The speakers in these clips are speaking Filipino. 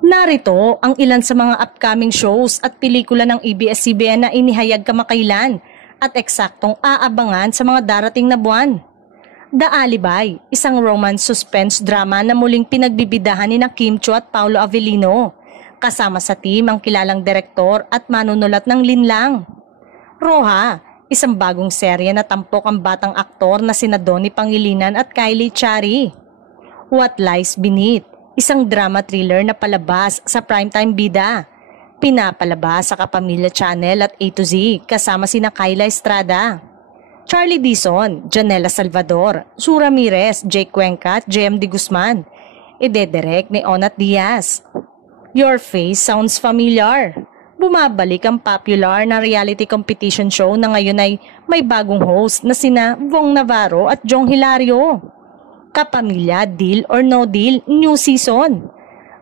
Narito ang ilan sa mga upcoming shows at pelikula ng ABS-CBN na inihayag kamakailan at eksaktong aabangan sa mga darating na buwan. The Alibay, isang romance suspense drama na muling pinagbibidahan ni Kim Chiu at Paolo Avellino. Kasama sa team ang kilalang direktor at manunulat ng Linlang. Roja, isang bagong serye na tampok ang batang aktor na sina Donnie Pangilinan at Kylie Chari. What Lies Beneath, isang drama thriller na palabas sa Primetime Bida. Pinapalabas sa Kapamilya Channel at A to Z kasama sina Kyla Estrada, Charlie Dizon, Janela Salvador, Sue Ramirez, Jake Cuenca at JM De Guzman. Idedirect ni Onat Diaz. Your Face Sounds Familiar. Bumabalik ang popular na reality competition show na ngayon ay may bagong host na sina Vong Navarro at Jong Hilario. Kapamilya, Deal or No Deal, new season.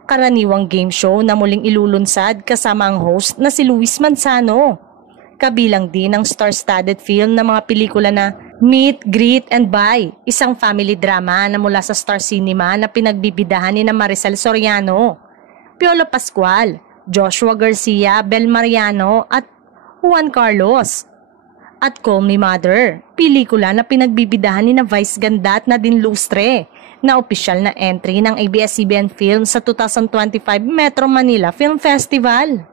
Karaniwang game show na muling ilulunsad kasama ang host na si Luis Manzano. Kabilang din ang star-studded film na mga pelikula na Meet, Greet and Buy, isang family drama na mula sa Star Cinema na pinagbibidahan ni Maricel Soriano, Piolo Pascual, Joshua Garcia, Bel Mariano at Juan Carlos. At Call Me Mother, pelikula na pinagbibidahan ni Vice Ganda at Nadine Lustre, na opisyal na entry ng ABS-CBN Films sa 2025 Metro Manila Film Festival.